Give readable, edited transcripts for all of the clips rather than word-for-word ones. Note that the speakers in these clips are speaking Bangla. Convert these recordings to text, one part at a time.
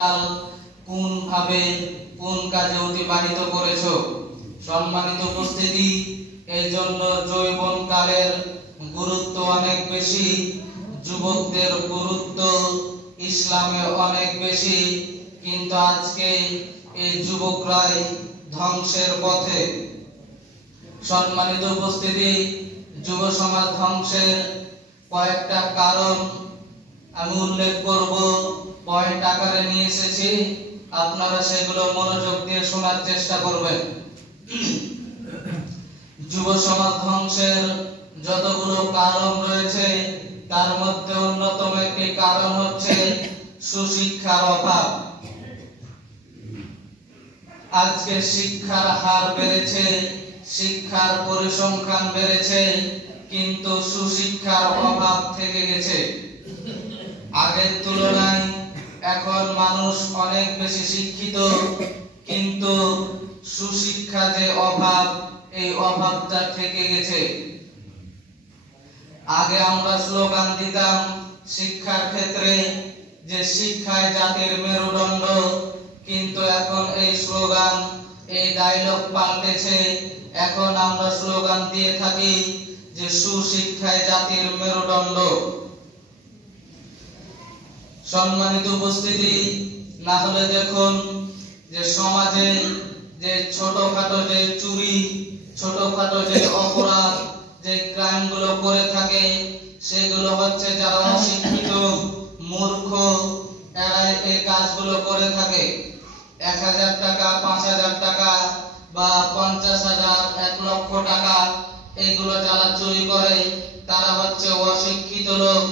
কোন ভাবে কোন কাজে অতিবাহিত করেছো। সম্মানিত উপস্থিতি, এই জন্য যৌবনকালের গুরুত্ব অনেক বেশি, যুবকদের গুরুত্ব ইসলামে অনেক বেশি, কিন্তু আজকে এই যুবকরাই ধ্বংসের পথে। সম্মানিত উপস্থিতি, যুব সমাজ ধ্বংসের কয়েকটা কারণ আমি উল্লেখ করব, পয়েন্ট আকারে নিয়ে এসেছি, আপনারা সেগুলো মনোযোগ দিয়ে শোনার চেষ্টা করবেন। যুব সমাজ ধ্বংসের যতগুলো কারণ রয়েছে তার মধ্যে অন্যতম একটি কারণ হচ্ছে সুশিক্ষার অভাব। আজকে শিক্ষার হার বেড়েছে, শিক্ষার পরিসংখ্যান বেড়েছে, কিন্তু সুশিক্ষার অভাব থেকে গেছে। আগের তুলনায় এখন মানুষ অনেক বেশি শিক্ষিত, কিন্তু সুশিক্ষা যে অভাব, এই অভাবটা থেকে গেছে। আগে আমরা স্লোগান দিতাম শিক্ষার ক্ষেত্রে যে শিক্ষায় জাতির মেরুদণ্ড, কিন্তু এখন এই স্লোগান, এই ডায়লগ পাল্টেছে। এখন আমরা স্লোগান দিয়ে থাকি যে সুশিক্ষায় জাতির মেরুদণ্ড। সম্মানিত উপস্থিতি, না হলে দেখুন যে সমাজে যে ছোটখাটো যে চুরি, ছোটখাটো যে অপরাধ, যে ক্রাইম গুলো করে থাকে, সেগুলো হচ্ছে যারা অশিক্ষিত মূর্খ, এরাই এই কাজগুলো করে থাকে। 1000 টাকা, 5000 টাকা বা 50,000, 1 লক্ষ টাকা, এগুলো যারা চুরি করে তারা হচ্ছে অশিক্ষিত লোক,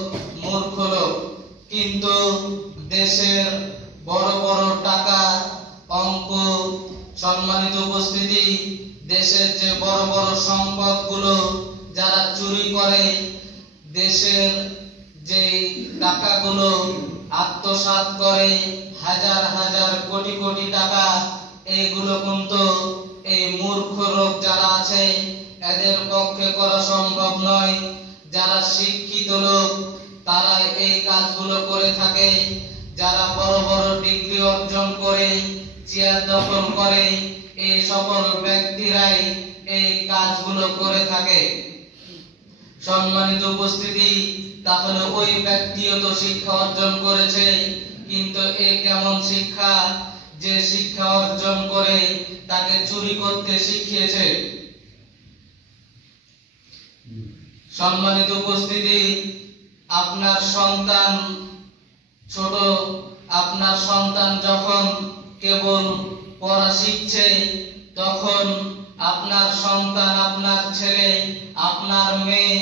মূর্খ লোক। কিন্তু দেশের বড় বড় টাকা অঙ্ক, সম্মানিত উপস্থিতি, দেশের যে বড় বড় সম্পদগুলো যারা চুরি করে, দেশের যে টাকাগুলো আত্মসাৎ করে, হাজার হাজার কোটি কোটি টাকা, এইগুলো কিন্তু এই মূর্খ লোক যারা আছে এদের পক্ষে করা সম্ভব নয়। যারা শিক্ষিত লোক তারা এই কাজগুলো করে থাকে। যারা বড় বড় ডিগ্রি অর্জন করে চেয়ার দখল করে, এই সকল ব্যক্তিরাই এই কাজগুলো করে থাকে। সম্মানিত উপস্থিতি, তাহলে ওই ব্যক্তিও তো শিক্ষা অর্জন করেছে, কিন্তু এই কেমন শিক্ষা যে শিক্ষা অর্জন করে তাকে চুরি করতে শিখিয়েছে। সম্মানিত উপস্থিতি, আপনার সন্তান ছোট, আপনার সন্তান যখন কেবল পড়া শিখছে, তখন আপনার সন্তান, আপনার ছেলে, আপনার মেয়ে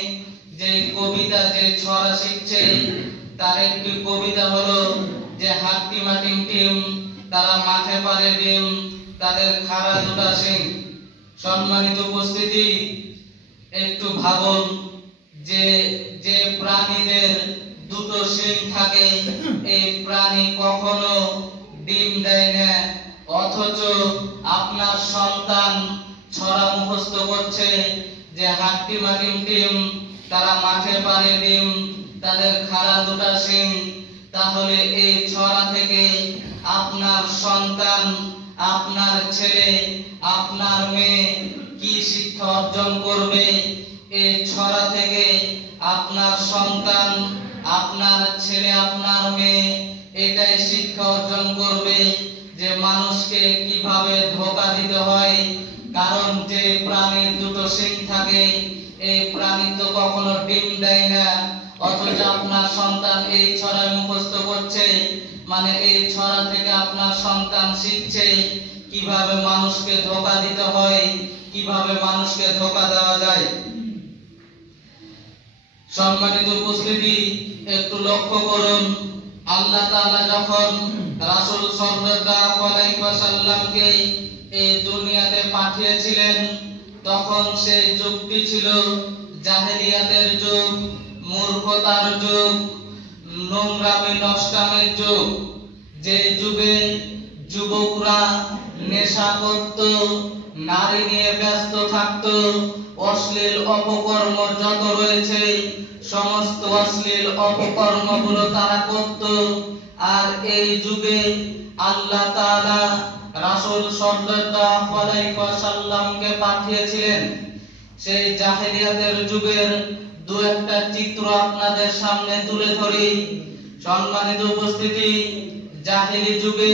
যে কবিতা, যে ছড়া শিখছে, তার একটি কবিতা হলো যে হাট্টিমা টিম টিম, তারা মাঠে পারে ডিম, তাদের খাড়া দুটা শিং। সম্মানিত উপস্থিতি, একটু ভাবুন যে যে প্রাণীদের দুটো শিং থাকে, এই প্রাণী কখনো ডিম দেয় না, অথচ আপনার সন্তান ছড়া মুখস্থ করছে যে হাট্টিমা টিম টিম, তারা মাঠে পারে ডিম, তাদের খাড়া দুটা শিং। তাহলে এই ছড়া থেকে আপনার সন্তান, আপনার ছেলে, আপনার মেয়ে কি শিক্ষা অর্জন করবে? এই ছড়া থেকে আপনার সন্তান, আপনার ছেলে, আপনার মেয়ে এটাই শিক্ষা অর্জন করবে যে মানুষকে কিভাবে ধোঁকা দিতে হয়। কারণ যে প্রাণীর দুটো শিং থাকে, এই প্রাণী তো কখনো ডিম দেয় না, অথচ আপনার সন্তান এই ছড়া মুখস্থ করছে, মানে এই ছড়া থেকে আপনার সন্তান শিখছে কিভাবে মানুষকে ধোঁকা দিতে হয়, কিভাবে মানুষকে ধোঁকা দেওয়া যায়। সম্মানিত উপস্থিতি, একটু লক্ষ্য করুন, আল্লাহ তাআলা যখন রাসূল সাল্লাল্লাহু আলাইহি ওয়াসাল্লামকে এই দুনিয়াতে পাঠিয়েছিলেন, তখন সেই যুগটি ছিল জাহেলিয়াতের যুগ, মূর্খতার যুগ, নোংরামি নষ্টামের যুগ। যে যুগে যুবকরা নেশা করত, নারী নিয়ে ব্যস্ত থাকত, অশ্লীল অপকর্ম যত রয়েছে সমস্ত অশ্লীল অপকর্মগুলো তারা করত। আর এই যুগে আল্লাহ তাআলা রাসূল সাল্লাল্লাহু আলাইহি ওয়াসাল্লামকে পাঠিয়েছিলেন। সেই জাহেলিয়াতের যুগের দু একটা চিত্র আপনাদের সামনে তুলে ধরি। সম্মানিত উপস্থিতি, জাহেলি যুগে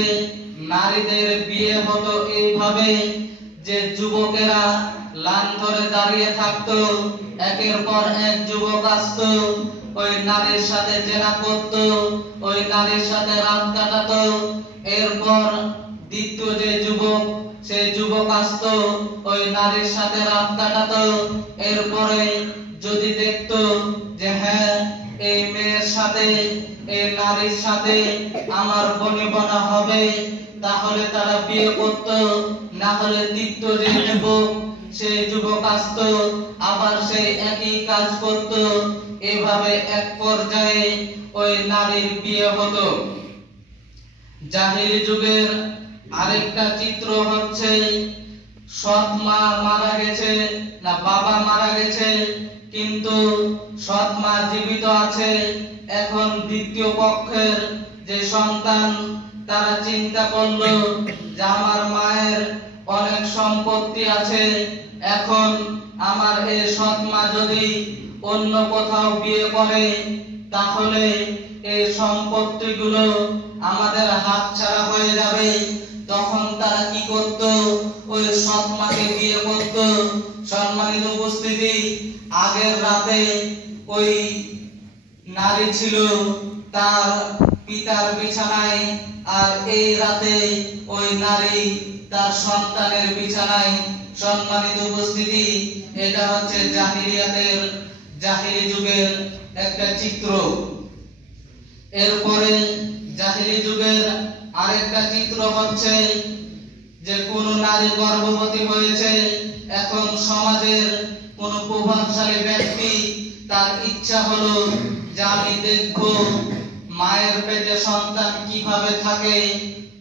নারীদের বিয়ে হতো এইভাবে যে যুবকেরা লাইন ধরে দাঁড়িয়ে থাকতো, একের পর এক যুবক আসতো, ওই নারীর সাথে জেনা করতো, ওই নারীর সাথে রাত কাটাতো। এরপর দ্বিতীয় যে যুবক, সেই যুবক আসতো, ওই নারীর সাথে রাত কাটাতো। এরপরে যদি দেখতো যে হ্যাঁ, এই মেয়ের সাথে, এই নারীর সাথে আমার বনিবনা হবে, তাহলে তারা বিয়ে করত। না হলে তৃতীয় যে যুবক, সেই যুবক আসতো, আবার সেই একই কাজ করত। এভাবে এক পর্যায়ে ওই নারীর বিয়ে হতো। জাহেলি যুগের আরেকটা চিত্র হচ্ছে, সৎ মা মারা গেছে না বাবা মারা গেছে, কিন্তু সৎ মা জীবিত আছে। এখন দ্বিতীয় পক্ষের যে সন্তান, তারা চিন্তা করলো যে আমার মায়ের অনেক সম্পত্তি আছে, এখন আমার এই সৎ মা যদি অন্য কোথাও বিয়ে করে, তাহলে এই সম্পত্তিগুলো আমাদের হাতছাড়া হয়ে যাবে। তখন তারা কি করত? ওই সৎ মাকে বিয়ে করত। সম্মানিত উপস্থিতি, আগের রাতে ওই নারী ছিল তার পিতার বিছানায়, আর এই রাতে ওই নারী তার সন্তানের বিছানায়। সম্মানিত উপস্থিতি, এটা হচ্ছে জাহেলি যুগের একটা চিত্র। এরপরে জাহেলি যুগের আরেকটা চিত্র হচ্ছে যে কোন নারী গর্ভবতী হয়েছে, এখন সমাজের কোন প্রভাবশালী ব্যক্তি তার ইচ্ছা হলো যে আমি দেখব মায়ের পেটে সন্তান কিভাবে থাকে।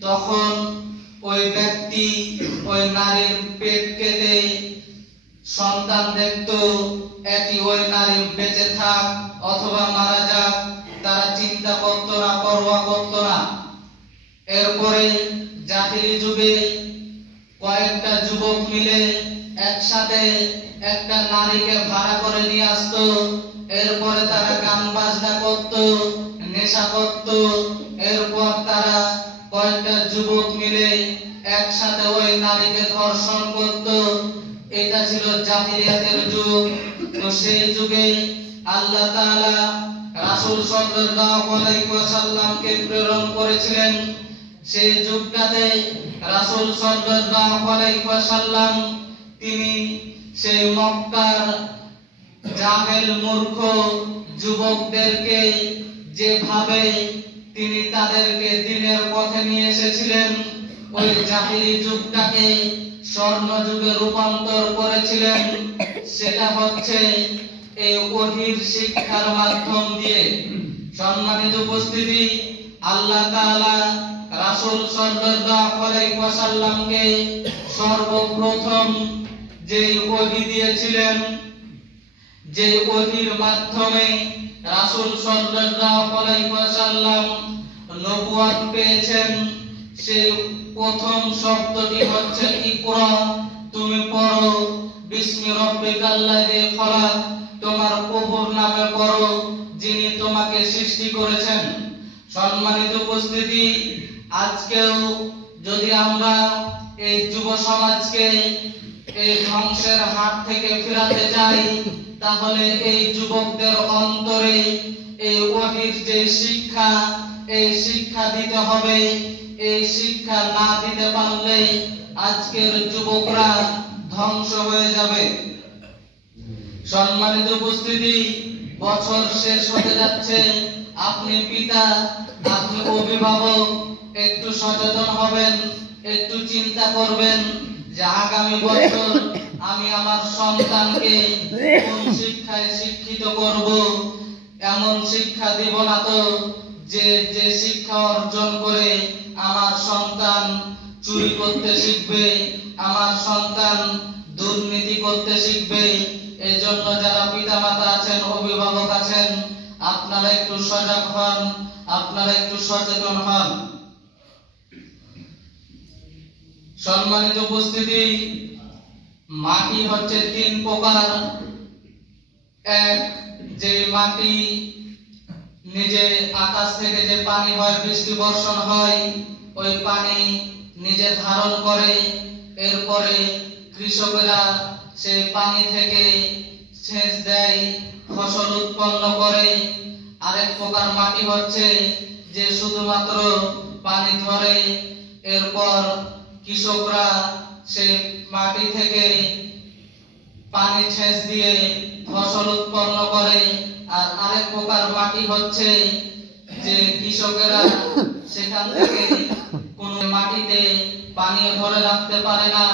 তখন ওই ব্যক্তি ওই নারীর পেট কেটে সন্তান দেখতো, এটি ওই নারী বেঁচে থাক অথবা মারা যাক, তারা চিন্তা করতো না, পরোয়া করতো না। এরপরে জাহেলি যুগে কয়েকটা যুবক মিলে একসাথে একটা নারীকে ভাড়া করে নিয়ে আসতো। এরপরে তারা গান বাজনা করতো, নেশা করতো। এরপর তারা কয়েকটা যুবক মিলে একসাথে ওই নারীকে ধর্ষণ করতো। এটা ছিল জাহেলিয়াতের যুগ। তো সেই যুগে আল্লাহ তাআলা রাসূল সাল্লাল্লাহু আলাইহি ওয়াসাল্লামকে প্রেরণ করেছিলেন। সেই যুগটাতে রাসূল সাল্লাল্লাহু আলাইহি ওয়াসাল্লাম তিনি সেই মক্কার জাহেল মূর্খ যুবকদেরকে যেভাবে তিনি তাদেরকে দ্বীনের পথে নিয়ে এসেছিলেন, ওই জাহেলি যুগটাকে স্বর্ণ যুগে রূপান্তর করেছিলেন। সেটা হচ্ছে এই ওহীর শিক্ষার মাধ্যম দিয়ে। সম্মানিত উপস্থিতি, আল্লাহ তাআলা রাসূল সাল্লাল্লাহু আলাইহি ওয়াসাল্লামকে সর্বপ্রথম যে ওহী দিয়েছিলেন, যে ওহীর মাধ্যমে রাসূল সাল্লাল্লাহু আলাইহি ওয়াসাল্লাম নবুয়ত পেয়েছেন, সেই প্রথম শব্দটি হচ্ছে ইকরা। তুমি পড়ো, বিসমি রাব্বিকাল্লাযী খলাক, তোমার প্রভুর নামে পড়ো যিনি তোমাকে সৃষ্টি করেছেন। সম্মানিত উপস্থিতি, আজকেও যদি আমরা এই যুব সমাজকে এই ধ্বংসের হাত থেকে ফেরাতে চাই, তাহলে এই যুবকদের অন্তরে এই ওহীর যে শিক্ষা, এই শিক্ষা দিতে হবে। এই শিক্ষা না দিতে পারলে আজকের যুবকরা ধ্বংস হয়ে যাবে। সম্মানিত উপস্থিতি, বছর শেষ হতে যাচ্ছে। আপনি পিতা, আপনি অভিভাবক, একটু সচেতন হবেন, একটু চিন্তা করবেন যে আগামী বছর আমি আমার সন্তানকে কোন শিক্ষায় শিক্ষিত করব। এমন শিক্ষা দিব না তো যে শিক্ষা অর্জন করে আমার সন্তান চুরি করতে শিখবে, আমার সন্তান দুর্নীতি করতে শিখবে। এজন্য যারা পিতামাতা আছেন, অভিভাবক আছেন, আপনারা একটু সজাগ হন। আপনারা একটু সচেতন হন। সম্মানিত উপস্থিতি, মাটি হচ্ছে 3 প্রকার। এক, যে মাটি নিজে আকাশ থেকে যে পানি হয়, বৃষ্টি বর্ষণ হয়, ওই পানি নিজে ধারণ করে, এরপরে কৃষকেরা সেই পানি থেকে সেচ দেয়, ফসল উৎপন্ন করে। আরেক প্রকার মাটি হচ্ছে যে শুধুমাত্র পানি ধরে, এরপর কৃষকরা সেই মাটি থেকে পানি সেচ দিয়ে ফসল উৎপন্ন করে। আর আরেক প্রকার মাটি হচ্ছে যে কৃষকেরা সেখান থেকে কোন মাটিতে পানিও ধরে রাখতে পারে না,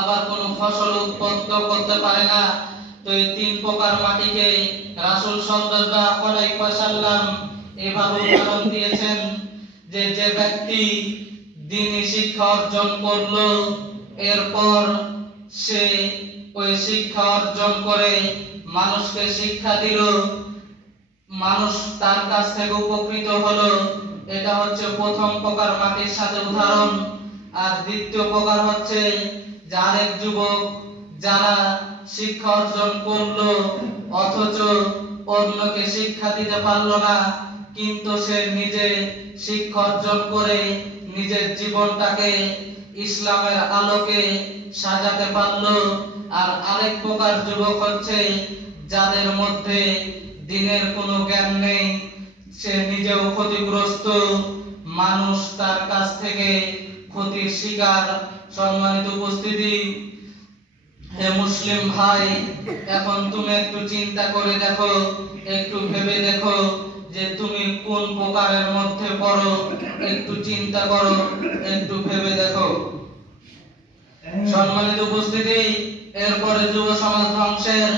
আবার কোনো ফসল উৎপন্ন করতে পারে না। তো এই 3 প্রকার মাটিকে রাসূল সাল্লাল্লাহু আলাইহি ওয়াসাল্লাম এভাবে উদাহরণ দিয়েছেন যে যে ব্যক্তি দ্বীনি শিক্ষা অর্জন করলো, এরপর সে ওই শিক্ষা অর্জন করে মানুষকে শিক্ষা দিল, মানুষ তার কাছ থেকে উপকৃত হলো, এটা হচ্ছে প্রথম প্রকার মাটির সাথে উদাহরণ। আর দ্বিতীয় প্রকার হচ্ছে যে আরেক যুবক যারা শিক্ষা অর্জন করলো অথচ অন্যকে শিক্ষা দিতে পারলো না, কিন্তু সে নিজে শিক্ষা অর্জন করে নিজের জীবনটাকে ইসলামের আলোকে সাজাতে পারলো। আর আরেক প্রকার যুবক হচ্ছে যাদের মধ্যে দ্বীনের কোনো জ্ঞান নেই, সে নিজেও ক্ষতিগ্রস্ত, মানুষ তার কাছ থেকে ক্ষতির শিকার। সম্মানিত উপস্থিতি, হে মুসলিম ভাই, এখন তুমি একটু চিন্তা করে দেখো, একটু ভেবে দেখো যে তুমি কোন প্রকারের মধ্যে পড়ো। একটু চিন্তা করো, একটু ভেবে দেখো। সম্মানিত উপস্থিতি, এরপরে যুব সমাজ ধ্বংসের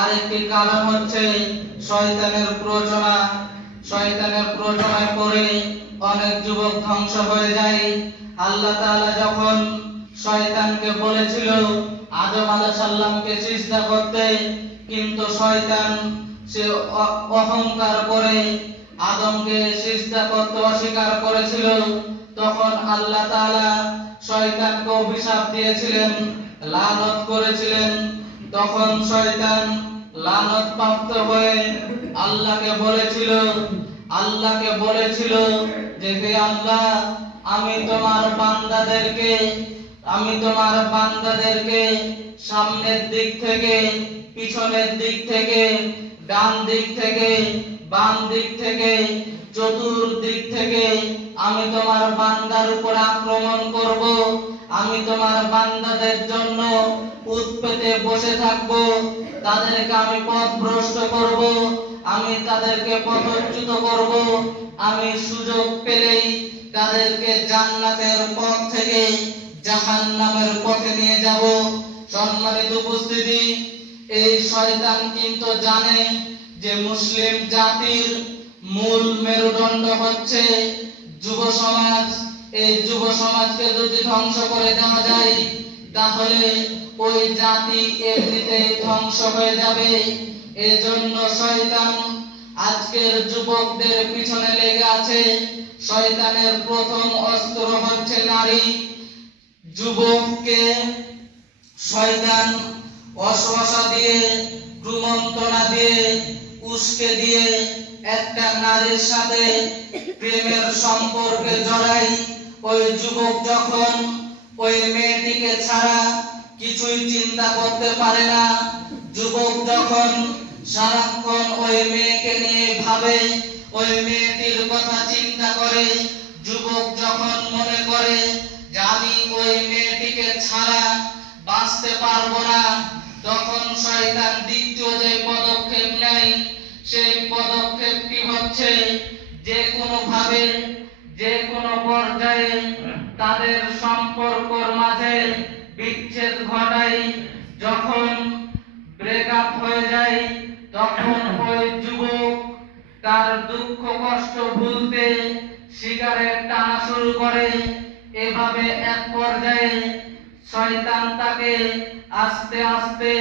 আরেকটি কারণ হচ্ছে শয়তানের প্ররোচনা। শয়তানের প্ররোচনায় পড়ে অনেক যুবক ধ্বংস হয়ে যায়। আল্লাহ তাআলা যখন শয়তানকে বলেছিল আদম আলাইহিস সালামকে সিজদা করতে, কিন্তু শয়তান সে অহংকার করে আদমকে সিজদা করতে অস্বীকার করেছিল, তখন আল্লাহ তাআলা শয়তানকে অভিশাপ দিয়েছিলেন, লানত করেছিলেন। তখন শয়তান লানত প্রাপ্ত হয়ে আল্লাহকে বলেছিল যে হে আল্লাহ, আমি তোমার বান্দাদেরকে সামনের দিক থেকে, পিছনের দিক থেকে, ডান দিক থেকে, বাম দিক থেকে, চতুর্দিক থেকে আমি তোমার বান্দার উপর আক্রমণ করব। আমি তোমার বান্দাদের জন্য উৎপেতে বসে থাকব, তাদেরকে আমি পথভ্রষ্ট করব, আমি তাদেরকে পথচ্যুত করব, আমি সুযোগ পেলেই তাদেরকে জান্নাতের পথ থেকে জাহান্নামের পথে নিয়ে যাব। সম্মানিত উপস্থিতি, এই শয়তান কিন্তু জানে যে মুসলিম জাতির মূল মেরুদণ্ড হচ্ছে যুব সমাজ। এই যুব সমাজকে যদি ধ্বংস করে দেওয়া যায়, তাহলে ওই জাতি এমনিতেই ধ্বংস হয়ে যাবে। এজন্য শয়তান আজকের যুবকদের পিছনে লেগে আছে। শয়তানের প্রথম অস্ত্র হচ্ছে নারী। যুবককে শয়তান ওয়াসওয়াসা দিয়ে, কুমন্ত্রণা দিয়ে, উস্কে দিয়ে একটা নারীর সাথে প্রেমের সম্পর্কে জড়ায়। ওই যুবক যখন ওই মেয়েটিকে ছাড়া কিছুই চিন্তা করতে পারে না, যুবক যখন সারাক্ষণ ওই মেয়েকে নিয়ে ভাবে, ওই মেয়েটির কথা চিন্তা করে, যুবক যখন মনে করে যে আমি ওই মেয়েটিকে ছাড়া বাঁচতে পারবো না, তখন শয়তান দ্বিতীয় যে পদক্ষেপ নেয়, সেই পদক্ষেপটি হচ্ছে যে কোনো ভাবে, যে কোনো পর্যায়ে তাদের সম্পর্কের মাঝে বিচ্ছেদ ঘটায়। যখন ব্রেকআপ হয়ে যায়, তখন ওই যুবক তার দুঃখ কষ্ট ভুলতে সিগারেট টানা শুরু করে। এভাবে এক পর্যায়ে শয়তান তাকে আস্তে আস্তে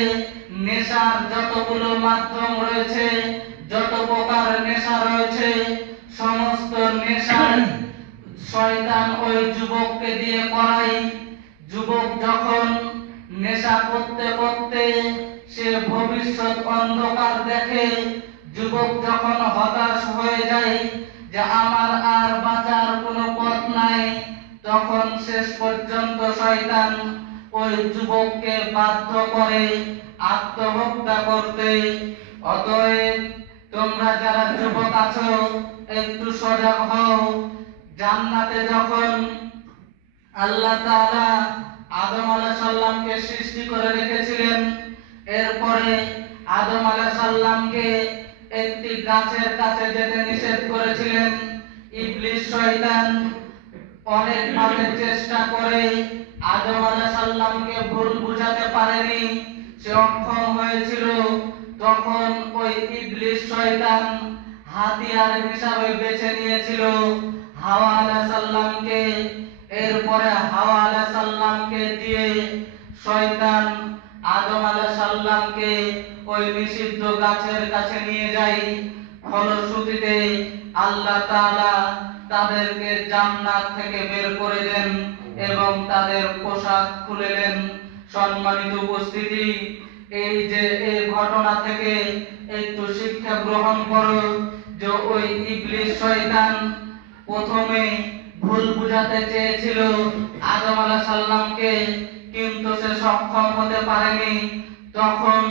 নেশার যতগুলো মাধ্যম রয়েছে, যত প্রকার নেশা রয়েছে, সমস্ত নেশা শয়তান ওই যুবককে দিয়ে করায়। যুবক যখন নেশা করতে করতে সে ভবিষ্যৎ অন্ধকার দেখে, যুবক যখন হতাশ হয়ে যায় যে আমার আর বাঁচার কোনো পথ নাই, তখন শেষ পর্যন্ত শয়তান ওই যুবককে বাধ্য করে আত্মহত্যা করতে। অতএব তোমরা যারা যুবক আছো একটু সজাগ হও। জান্নাতে যখন আল্লাহ তাআলা আদম আলাইহিস সালামকে সৃষ্টি করে রেখেছিলেন, এরপরে আদম আলাইহিস সালামকে একটি গাছের কাছে যেতে নিষেধ করেছিলেন। ইবলিস শয়তান অনেকভাবে চেষ্টা করে আদম আলাইহিস সালামকে ভুল বুঝাতে পারেনি, সে অক্ষম হয়েছিল। তখন ওই ইবলিস শয়তান হাতিয়ার হিসাবে বেছে নিয়েছিল হাওয়া আলাইহিস সালামকে। এরপরে হাওয়া আলাইহিস সালামকে দিয়ে শয়তান আদম আলাইহিস সালামকে ওই নিষিদ্ধ গাছের কাছে নিয়ে যায়। ফলশ্রুতিতে আল্লাহ তাআলা তাদেরকে জান্নাত থেকে বের করে দেন এবং তাদের পোশাক খুলে দেন। সম্মানিত উপস্থিতি, এই যে এই ঘটনা থেকে একটু শিক্ষা গ্রহণ করো যে ওই ইবলিস শয়তান প্রথমে ভুল বুঝাতে চেয়েছিল আদম আলাইহিস সালামকে, কিন্তু সে সক্ষম হতে পারেনি। তখন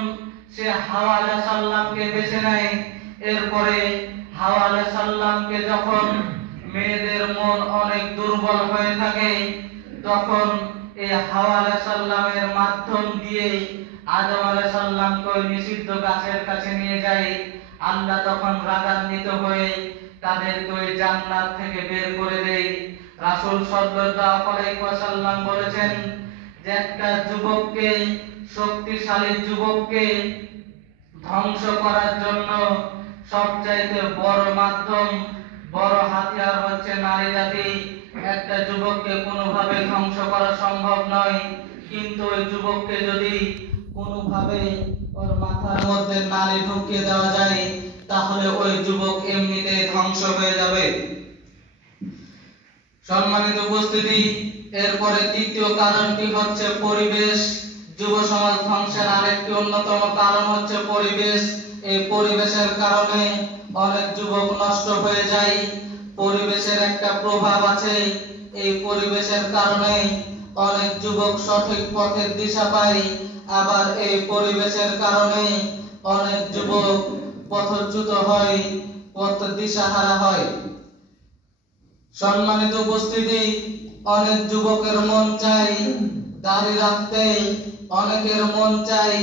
সে হাওয়া আলাইহিস সালামকে বেছে নেয়। এরপরে হাওয়া আলাইহিস সালামকে যখন মেয়েদের মন অনেক দুর্বল হয়ে থাকে, তখন এই হাওয়া আলাইহিস সালামের মাধ্যম দিয়ে আদম আলাইহিস সালামকে ওই নিষিদ্ধ গাছের কাছে নিয়ে যায়। আল্লাহ তখন রাগান্বিত হয়ে তাদেরকে ওই জান্নাত থেকে বের করে দেয়। রাসূল সাল্লাল্লাহু আলাইহি ওয়াসাল্লাম বলেছেন যে একটা যুবককে, শক্তিশালী যুবককে ধ্বংস করার জন্য সবচাইতে বড় মাধ্যম, বড় হাতিয়ার হচ্ছে নারী জাতি। একটা যুবককে কোনোভাবে ধ্বংস করা সম্ভব নয়, কিন্তু ওই যুবককে যদি কোনোভাবে ওর মাথার মধ্যে নারী ঢুকিয়ে দেওয়া যায়, তাহলে ওই যুবক এমনিতে ধ্বংস হয়ে যাবে। সম্মানিত উপস্থিতি, এরপরে তৃতীয় কারণটি হচ্ছে পরিবেশ। যুব সমাজ ধ্বংসের আরেকটি অন্যতম কারণ হচ্ছে পরিবেশ। এই পরিবেশের কারণে অনেক যুবক নষ্ট হয়ে যায়। পরিবেশের একটা প্রভাব আছে, এই পরিবেশের কারণে অনেক যুবক সঠিক পথের দিশা পায়, আবার এই পরিবেশের কারণে অনেক যুবক পথচ্যুত হয়, পথ দিশাহারা হয়। সম্মানিত উপস্থিতি, অনেক যুবকের মন চাই দাড়ি রাখতে, অনেকের মন চাই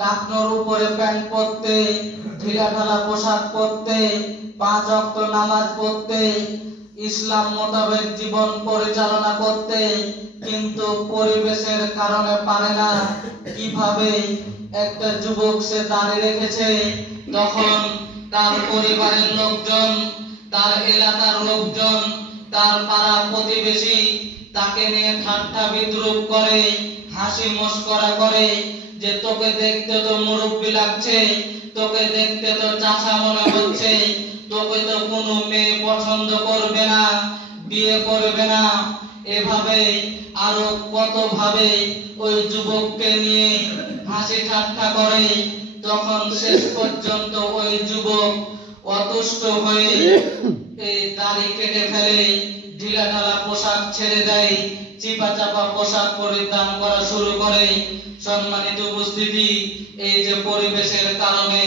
টাকনোর উপরে প্যান্ট পরতে, ঢিলাঢালা পোশাক পরতে, 5 ওয়াক্ত নামাজ পড়তে, ইসলাম মোতাবেক জীবন পরিচালনা করতে, কিন্তু পরিবেশের কারণে পারে না। কিভাবে একটা যুবক সে দাড়ি রেখেছে, তখন তার পরিবারের লোকজন, তার এলাকার লোকজন, তার পাড়া প্রতিবেশী তাকে নিয়ে ঠাট্টা বিদ্রুপ করে, হাসি মস্করা করে যে তোকে দেখতে তো মুরব্বি লাগছে, তোকে দেখতে তো চাচা মনে হচ্ছে, তোকে তো কোনো মেয়ে পছন্দ করবে না, বিয়ে করবে না। এভাবে আরো কত ভাবে ওই যুবককে নিয়ে হাসি ঠাট্টা করে। তখন শেষ পর্যন্ত ওই যুবক অতুষ্ট হয়ে এই দাড়ি কেটে ফেলে, ঢিলাঢালা পোশাক ছেড়ে দেয়, চিপা চাপা পোশাক পরিধান করা শুরু করে। সম্মানিত উপস্থিতি, এই যে পরিবেশের কারণে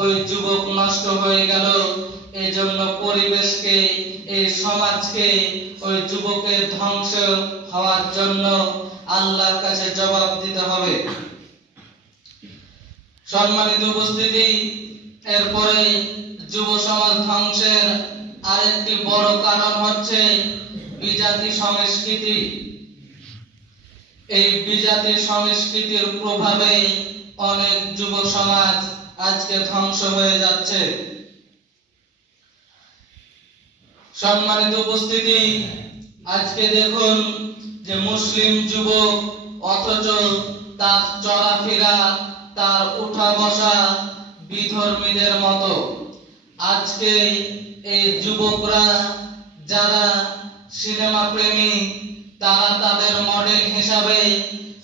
ওই যুবক নষ্ট হয়ে গেল, এই জন্য পরিবেশকে, এই সমাজকে ওই যুবকের ধ্বংস হওয়ার জন্য আল্লাহর কাছে জবাব দিতে হবে। সম্মানিত উপস্থিতি, এরপরে যুব সমাজ ধ্বংসের আরেকটি বড় কারণ হচ্ছে বিজাতি সংস্কৃতি। এই বিজাতি সংস্কৃতির প্রভাবে অনেক যুব সমাজ আজকে ধ্বংস হয়ে যাচ্ছে। সম্মানিত উপস্থিতি, আজকে দেখুন যে মুসলিম যুবক, অথচ তার চলাফেরা, তার উঠা বসা বিধর্মীদের মতো। আজকে এই যুবকরা যারা সিনেমা প্রেমী, তারা তাদের মডেল হিসাবে,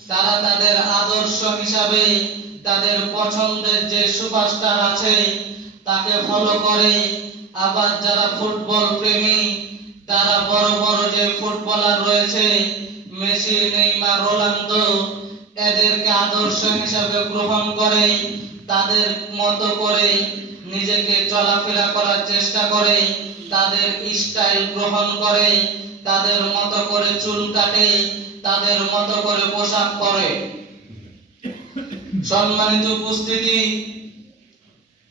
তারা তাদের আদর্শ হিসাবে তাদের পছন্দের যে সুপারস্টার আছে তাকে ফলো করে। আবার যারা ফুটবল প্রেমী, তারা বড় বড় যে ফুটবলার রয়েছে মেসি, নেইমার, রোনালদো, এদেরকে আদর্শ হিসাবে গ্রহণ করে, তাদের মতো করে নিজেকে চলাফেরা করার চেষ্টা করে, তাদের স্টাইল গ্রহণ করে, তাদের মতো করে চুল কাটে, তাদের মতো করে পোশাক পরে। সম্মানিত উপস্থিতি,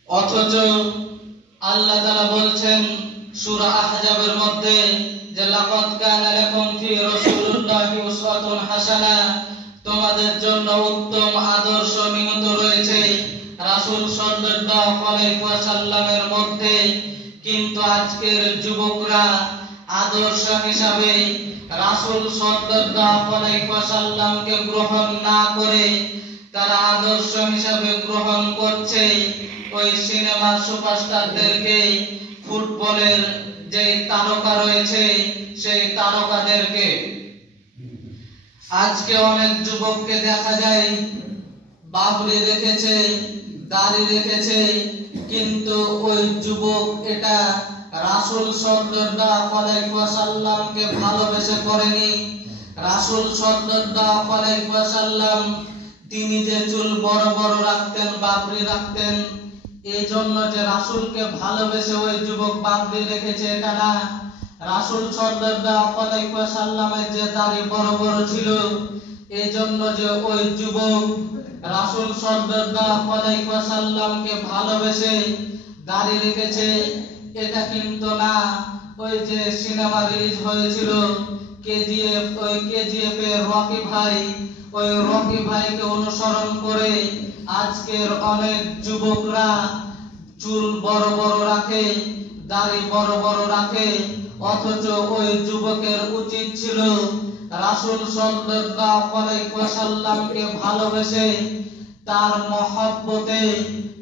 অথচ আল্লাহ তাআলা বলছেন সূরা আহজাবের মধ্যে যে লাকাদ কানা লাকুম ফি রাসূলিল্লাহি উসওয়াতুন হাসানাহ, তোমাদের জন্য উত্তম আদর্শ নিহিত রয়েছে রাসূল সাল্লাল্লাহু আলাইহি ওয়াসাল্লামের মধ্যে। কিন্তু আজকের যুবকরা আদর্শ হিসাবে রাসূল সাল্লাল্লাহু আলাইহি ওয়াসাল্লামকে গ্রহণ না করে তারা আদর্শ হিসাবে গ্রহণ করছে ওই সিনেমার সুপারস্টারদেরকে, ফুটবলের যে তারকা রয়েছে সেই তারকাদেরকে। আজকে অনেক যুবককে দেখা যায় বাবরি রেখেছে, দাড়ি রেখেছে, কিন্তু ওই যুবক এটা রাসূল সাল্লাল্লাহু আলাইহি ওয়াসাল্লামকে ভালোবেসে করেনি। রাসূল সাল্লাল্লাহু আলাইহি ওয়াসাল্লাম তিনি যে চুল বড় বড় রাখতেন, বাবরি রাখতেন, এই জন্য যে রাসূলকে ভালোবেসে ওই যুবক বাবরি রেখেছে এটা না। রাসূল সাল্লাল্লাহু আলাইহি ওয়াসাল্লামের যে দাড়ি বড় বড় ছিল, এই জন্য যে ওই যুবক রাসূল সাল্লাল্লাহু আলাইহি ওয়াসাল্লামকে ভালোবেসে দাড়ি রেখেছে এটা কিন্তু না। ওই যে সিনেমা রিলিজ হয়েছিল কেজিএফ, ওই কেজিএফ এর রকি ভাই, ওই রকি ভাইকে অনুসরণ করে আজকের অনেক যুবকরা চুল বড় বড় রাখে, দাড়ি বড় বড় রাখে। অথচ ওই যুবকের উচিত ছিল রাসূল সাল্লাল্লাহু আলাইহি ওয়াসাল্লামকে ভালোবেসে তার মহব্বতে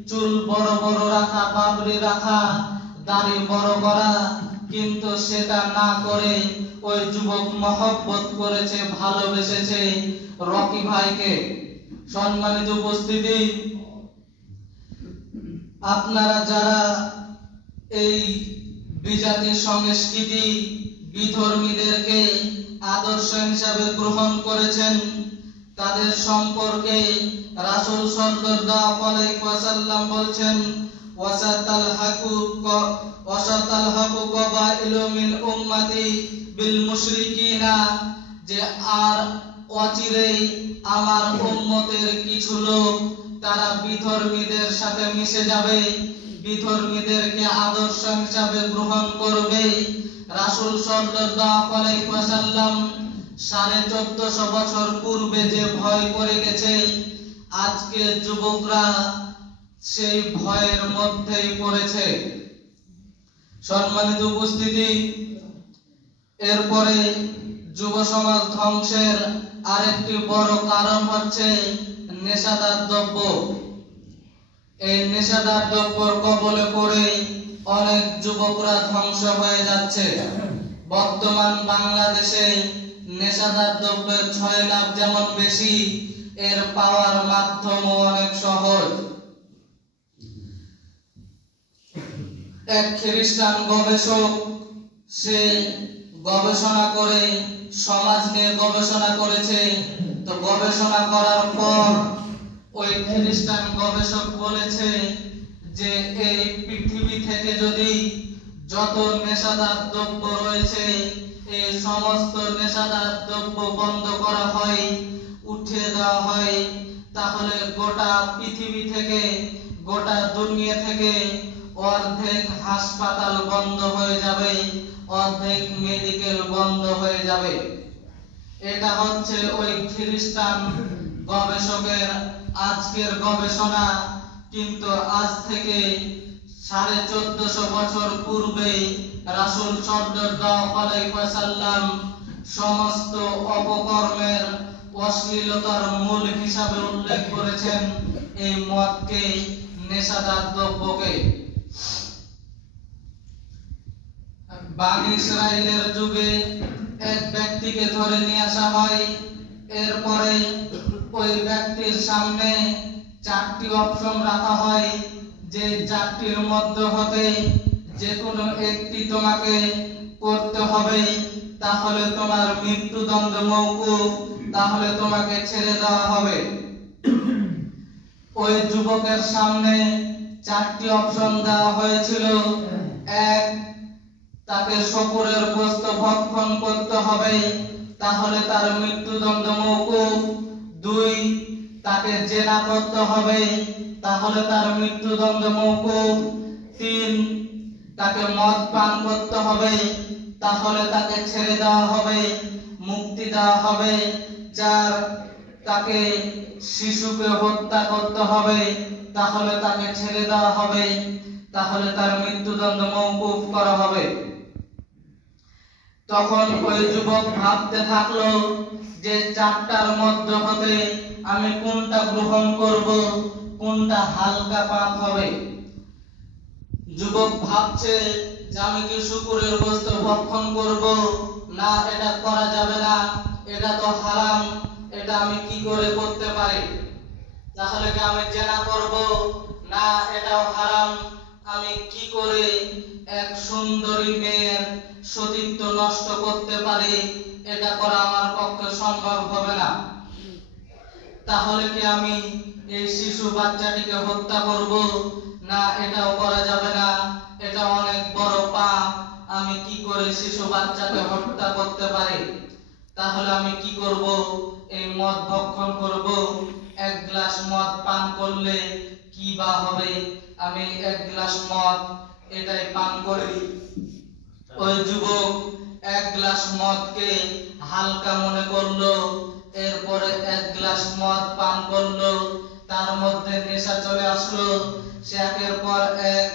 চুল বড় বড় রাখা, বাবরি রাখা, দাড়ি বড় করা, কিন্তু সেটা না করে ওই যুবক মহব্বত করেছে, ভালোবেসেছে রকি ভাইকে। সম্মানিত উপস্থিতি, আপনারা যারা এই বিজাতি সংস্কৃতি বিধর্মীদেরকে আদর্শ হিসাবে গ্রহণ করেছেন তাদের সম্পর্কে রাসূল সাল্লাল্লাহু আলাইহি ওয়াসাল্লাম বলছেন ওয়াসাতালহাকু কাবাইলু মিন উম্মতি বিল মুশরিকিনা, যে আর অচিরেই আমার উম্মতের কিছু লোক তারা বিধর্মীদের সাথে মিশে যাবে, বিধর্মীদেরকে আদর্শ হিসাবে গ্রহণ করবে। রাসূল সাল্লাল্লাহু আলাইহি ওয়াসাল্লাম 1450 বছর পূর্বে যে ভয় করে গেছে, আজকে যুবকরা সেই ভয়ের মধ্যেই পড়েছে। সম্মানিত উপস্থিতি, এরপরে যুব সমাজ ধ্বংসের আরেকটি বড় কারণ হচ্ছে নেশাদার দ্রব্য। এই নেশাদার দ্রব্যের কবলে পড়ে অনেক যুবকরা ধ্বংস হয়ে যাচ্ছে। বর্তমান বাংলাদেশে নেশাদার দ্রব্যের ছয় লাভ যেমন বেশি, এর পাওয়ার মাধ্যমও অনেক সহজ। এক খ্রিস্টান গবেষক সে গবেষণা করে সমাজ নিয়ে গবেষণা করেছে। তো গবেষণা করার পর ওই খ্রিস্টান গবেষক বলেছে যে এই পৃথিবী থেকে যদি যত নেশাদার দ্রব্য রয়েছে এই সমস্ত নেশাদার দ্রব্য বন্ধ করা হয়, উঠিয়ে দেওয়া হয়, তাহলে গোটা পৃথিবী থেকে, গোটা দুনিয়া থেকে অর্ধেক হাসপাতাল বন্ধ হয়ে যাবে, অর্ধেক মেডিকেল বন্ধ হয়ে যাবে। এটা হচ্ছে ওই খ্রিস্টান গবেষকের আজকের গবেষণা। কিন্তু আজ থেকে 1450 বছর পূর্বে রাসূল সাল্লাল্লাহু আলাইহি ওয়াসাল্লাম সমস্ত অপকর্মের অশ্লীলতার মূল হিসাবে উল্লেখ করেছেন এই মদকে, নেশাদার দ্রব্যকে। বনি ইসরাইলের যুগে এক ব্যক্তিকে ধরে নিয়ে আসা হয়। এরপরে ওই ব্যক্তির সামনে 4টি অপশন রাখা হয়, যে 4টির মধ্যে হতে যে কোনো একটি তোমাকে করতে হবে, তাহলে তোমার মৃত্যুদণ্ড মওকুফ, তাহলে তোমাকে ছেড়ে দেওয়া হবে। ওই যুবকের সামনে 4টি অপশন দেওয়া হয়েছিল। 1, তাকে শূকরের গোশত ভক্ষণ করতে হবে, তাহলে তার মৃত্যুদণ্ড মওকুফ। 2, তাকে জেনা করতে হবে, তাহলে তার মৃত্যুদণ্ড মওকুফ। 3, তাকে মদ পান করতে হবে, তাহলে তাকে ছেড়ে দেওয়া হবে, মুক্তি দেওয়া হবে। 4, তাকে শিশুকে হত্যা করতে হবে, তাহলে তাকে ছেড়ে দেওয়া হবে, তাহলে তার মৃত্যুদণ্ড মওকুফ করা হবে। তখন ওই যুবক ভাবতে থাকলো যে 4টার মধ্যে হতে আমি কোনটা গ্রহণ করব, কোনটা হালকা পাপ হবে। যুবক ভাবছে যে আমি কি শূকরের গোশত ভক্ষণ করব? না, এটা করা যাবে না, এটা তো হারাম, এটা আমি কি করে করতে পারি? তাহলে কি আমি জেনা করব? না, এটাও হারাম, আমি কি করে এক সুন্দরী মেয়ের সতীত্ব নষ্ট করতে পারি? এটা করা আমার পক্ষে সম্ভব হবে না। তাহলে কি আমি এই শিশু বাচ্চাটিকে হত্যা করব? না, এটাও করা যাবে না, এটা অনেক বড় পাপ, আমি কি করে শিশু বাচ্চাকে হত্যা করতে পারি? তাহলে আমি কি করব? এই মদ ভক্ষণ করব। 1 গ্লাস মদ পান করলে কি বা হবে? আমি 1 গ্লাস মদ এটাই পান করি। ওই যুবক 1 গ্লাস মদকে হালকা মনে করলো। এরপরে 1 গ্লাস মদ পান করলো, তার মধ্যে নেশা চলে আসলো। সে একের পর এক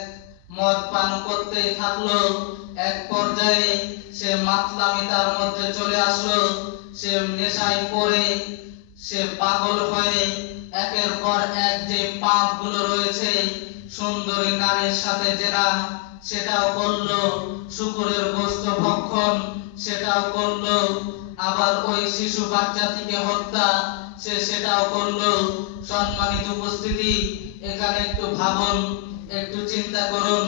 মদ পান করতেই থাকলো। এক পর্যায়ে সে মাতলামি তার মধ্যে চলে আসলো। সে নেশায় পড়ে সে পাগল হয়ে একের পর এক যে পাপগুলো রয়েছে, সুন্দরী নারীর সাথে জেনা সেটাও করলো, শূকরের গোশত ভক্ষণ সেটাও করলো, আবার ওই শিশু বাচ্চাটিকে হত্যা সেটাও করলো। সম্মানিত উপস্থিতি, এখানে একটু ভাবুন, একটু চিন্তা করুন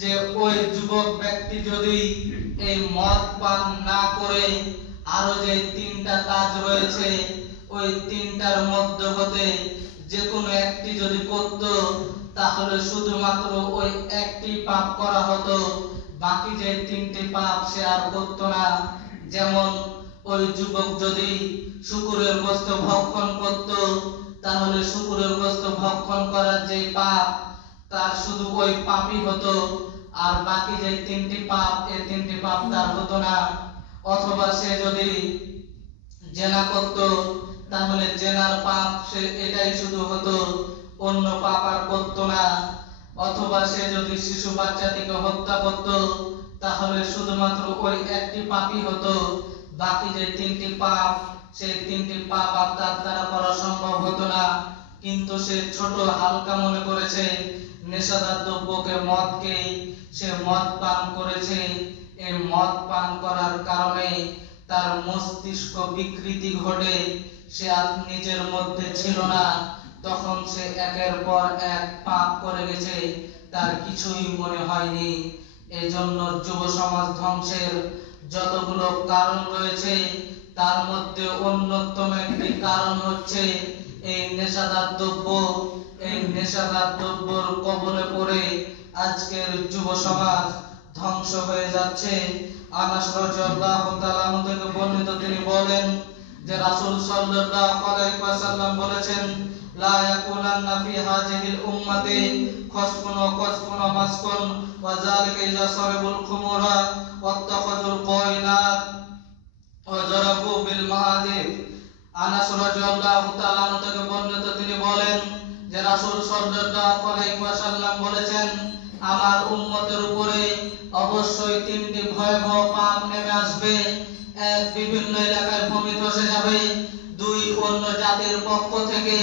যে ওই যুবক ব্যক্তি যদি এই মদ পান না করে আরো যে 3টা কাজ রয়েছে, ওই 3টার মধ্যে হতে যে কোনো একটি যদি করত, তাহলে শুধুমাত্র ওই একটি পাপ করা হতো, বাকি যে 3টি পাপ সে আর করত না। যেমন ওই যুবক যদি শূকরের গোশত ভক্ষণ করত, তাহলে শূকরের গোশত ভক্ষণ করার যে পাপ, তার শুধু ওই পাপই হতো, আর বাকি যে 3টি পাপ, এই 3টি পাপ তার হতো না। অথবা সে যদি জেনা করত, তাহলে জেনার পাপ সে এটাই শুধু হতো, অন্য পাপ আর করত না। অথবা সে যদি শিশু বাচ্চাটিকে হত্যা করত, তাহলে শুধুমাত্র ওই একটি পাপই হতো, বাকি যে 3টি পাপ, সেই 3টি পাপ আর তার দ্বারা করা সম্ভব হতো না। কিন্তু সে ছোট হালকা মনে করেছে, নেশাদার দ্রব্যকে, মদকে সে মদ পান করেছে। এই মদ পান করার কারণে তার মস্তিষ্ক বিকৃতি ঘটে, সে আর নিজের মধ্যে ছিল না। তখন সে একের পর এক পাপ করে গেছে, তার কিছুই মনে হয়নি। এই জন্য যুব সমাজ ধ্বংসের যতগুলো কারণ রয়েছে, তার মধ্যে অন্যতম একটি কারণ হচ্ছে এই নেশাদার দ্রব্য। এই নেশাদার দ্রব্যর কবলে পড়ে আজকের যুব সমাজ ধ্বংস হয়ে যাচ্ছে। আনাস রাদিয়াল্লাহু তাআলা থেকে বর্ণিত, তিনি বলেন যে রাসূল সাল্লাল্লাহু আলাইহি ওয়াসাল্লাম বলেছেন, লা ইয়াকুনান্না ফি হাযিহিল উম্মতি খাসফুন ওয়া কাসফুন ওয়া মাসকুন ওয়া যালিকা ইযা সারাবুল খুমুরা ওয়াত্তাখাযুল কায়নাত ওয়া জারাবু বিল মাআজিব। আনাস রাদিয়াল্লাহু তাআলা থেকে বর্ণিত, তিনি বলেন যে রাসূল সাল্লাল্লাহু আলাইহি ওয়াসাল্লাম বলেছেন, আমার উম্মতের উপরে অবশ্যই 3টি ভয়াবহ পাপ নেমে আসবে। 1, বিভিন্ন এলাকায় ভূমি ধসে যাবে। 2, অন্য জাতির পক্ষ থেকে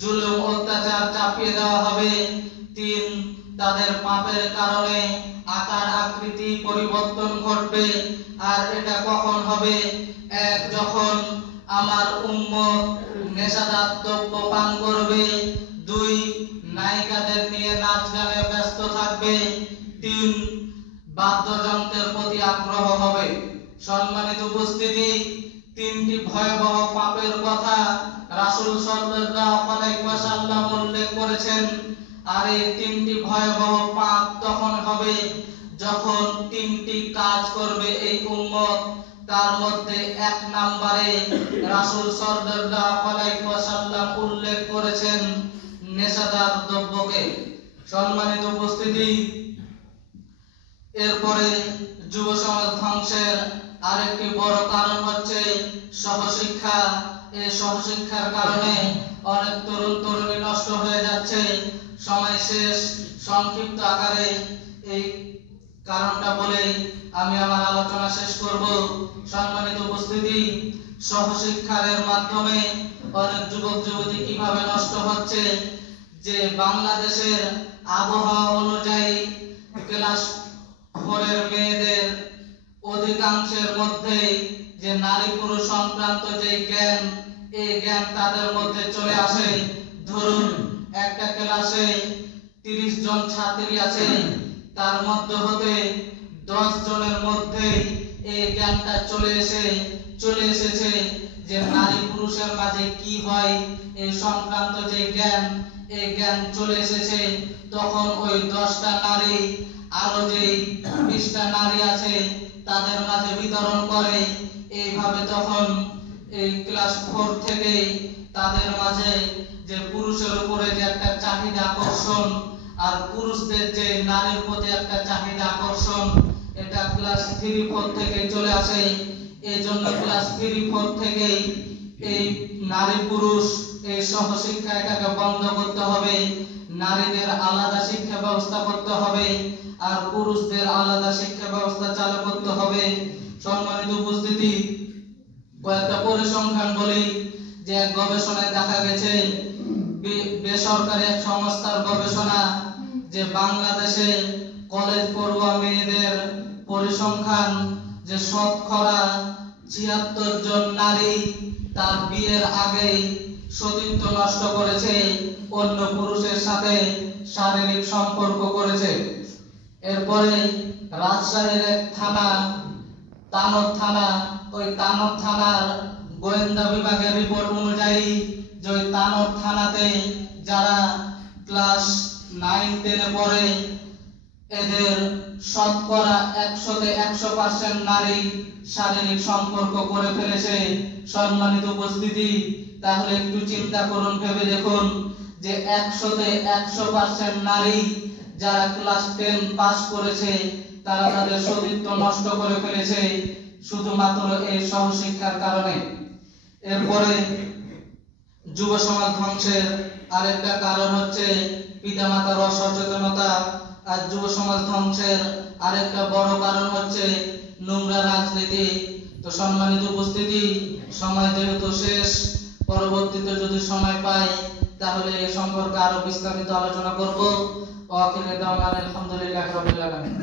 জুলুম অত্যাচার চাপিয়ে দেওয়া হবে। 3, তাদের পাপের কারণে আকার আকৃতি পরিবর্তন ঘটবে। আর এটা কখন হবে? এক, যখন আমার উম্মত নেশাদার দ্রব্য পান করবে। দুই, নায়িকাদের নিয়ে নাচ গানে ব্যস্ত থাকবে। তিন, বাদ্যযন্ত্রের প্রতি আগ্রহ হবে। সম্মানিত উপস্থিতি, তিনটি ভয়াবহ পাপের কথা রাসূল সাল্লাল্লাহু আলাইহি ওয়াসাল্লাম উল্লেখ করেছেন। আর এই তিনটি ভয়াবহ পাপ তখন হবে যখন তিনটি কাজ করবে এই উম্মত। তার মধ্যে এক নম্বরে রাসূল সাল্লাল্লাহু আলাইহি ওয়াসাল্লাম উল্লেখ করেছেন নেশাদার দ্রব্যকে। সম্মানিত উপস্থিতি, এরপরে যুব সমাজ ধ্বংসের আরেকটি বড় কারণ হচ্ছে সহশিক্ষা। এই সহশিক্ষার কারণে অনেক তরুণ তরুণী নষ্ট হয়ে যাচ্ছে। সময় শেষ, সংক্ষিপ্ত আকারে এই কারণটা বলে আমি আমার আলোচনা শেষ করব। সম্মানিত উপস্থিতি, সহশিক্ষার মাধ্যমে অনেক যুবক যুবতী কিভাবে নষ্ট হচ্ছে, যে বাংলাদেশের আবহাওয়া অনুযায়ী ক্লাস 4 এর মেয়েদের অধিকাংশের মধ্যে যে নারী পুরুষ সংক্রান্ত যে জ্ঞান, এই জ্ঞান তাদের মধ্যে চলে আসে। ধরুন একটা ক্লাসে 30 জন ছাত্রী আছে, তার মধ্যে হতে 10 জনের মধ্যে এই জ্ঞানটা চলে এসেছে যে নারী পুরুষের মাঝে কি হয়, এই সংক্রান্ত যে জ্ঞান, এই জ্ঞান চলে এসেছে। তখন ওই 10টা নারী আরো যে 20টা নারী আছে তাদের মাঝে বিতরণ করে। এইভাবে তখন এই ক্লাস 4 থেকে তাদের মাঝে যে পুরুষের উপরে যে একটা চাহিদা আকর্ষণ, আর পুরুষদের যে নারীর প্রতি একটা চাহিদা আকর্ষণ, এটা ক্লাস 3-4 থেকে চলে আসে। এই জন্য ক্লাস 3-4 থেকে এই নারী পুরুষ এই সহশিক্ষা এটাকে বন্ধ করতে হবে। নারীদের আলাদা শিক্ষা ব্যবস্থা করতে হবে আর পুরুষদের আলাদা শিক্ষা ব্যবস্থা চালু করতে হবে। সম্মানিত উপস্থিতি, কয়েকটা পরিসংখ্যান বলি। যে এক গবেষণায় দেখা গেছে, বেসরকারি এক সংস্থার গবেষণা, যে বাংলাদেশে কলেজ পড়ুয়া মেয়েদের পরিসংখ্যান যে শতকরা ৭৬ জন নারী তার বিয়ের আগে সতীত্ব নষ্ট করেছে, অন্য পুরুষের সাথে শারীরিক সম্পর্ক করেছে। এরপরে রাজশাহীর এক থানা, তানোর থানা, ওই তানোর থানার গোয়েন্দা বিভাগের রিপোর্ট অনুযায়ী যে ওই তানোর থানাতে যারা ক্লাস 9-10 এ পড়ে, এদের শতকরা 100% নারী শারীরিক সম্পর্ক করে ফেলেছে। সম্মানিত উপস্থিতি, তাহলে একটু চিন্তা করুন, ভেবে দেখুন যে 100% নারী যারা ক্লাস 10 পাস করেছে তারা তাদের সতীত্ব নষ্ট করে ফেলেছে শুধুমাত্র এই সহশিক্ষার কারণে। এরপরে যুব সমাজ ধ্বংসের আরেকটা কারণ হচ্ছে পিতামাতার অসচেতনতা। আর যুব সমাজ ধ্বংসের আরেকটা বড় কারণ হচ্ছে নোংরা রাজনীতি। তো সম্মানিত উপস্থিতি, সময় যেহেতু শেষ, পরবর্তীতে যদি সময় পাই তাহলে এই সম্পর্কে আরো বিস্তারিত আলোচনা করব। ওয়া আখিরু দাওয়ানা আলহামদুলিল্লাহি রাব্বিল আলামিন।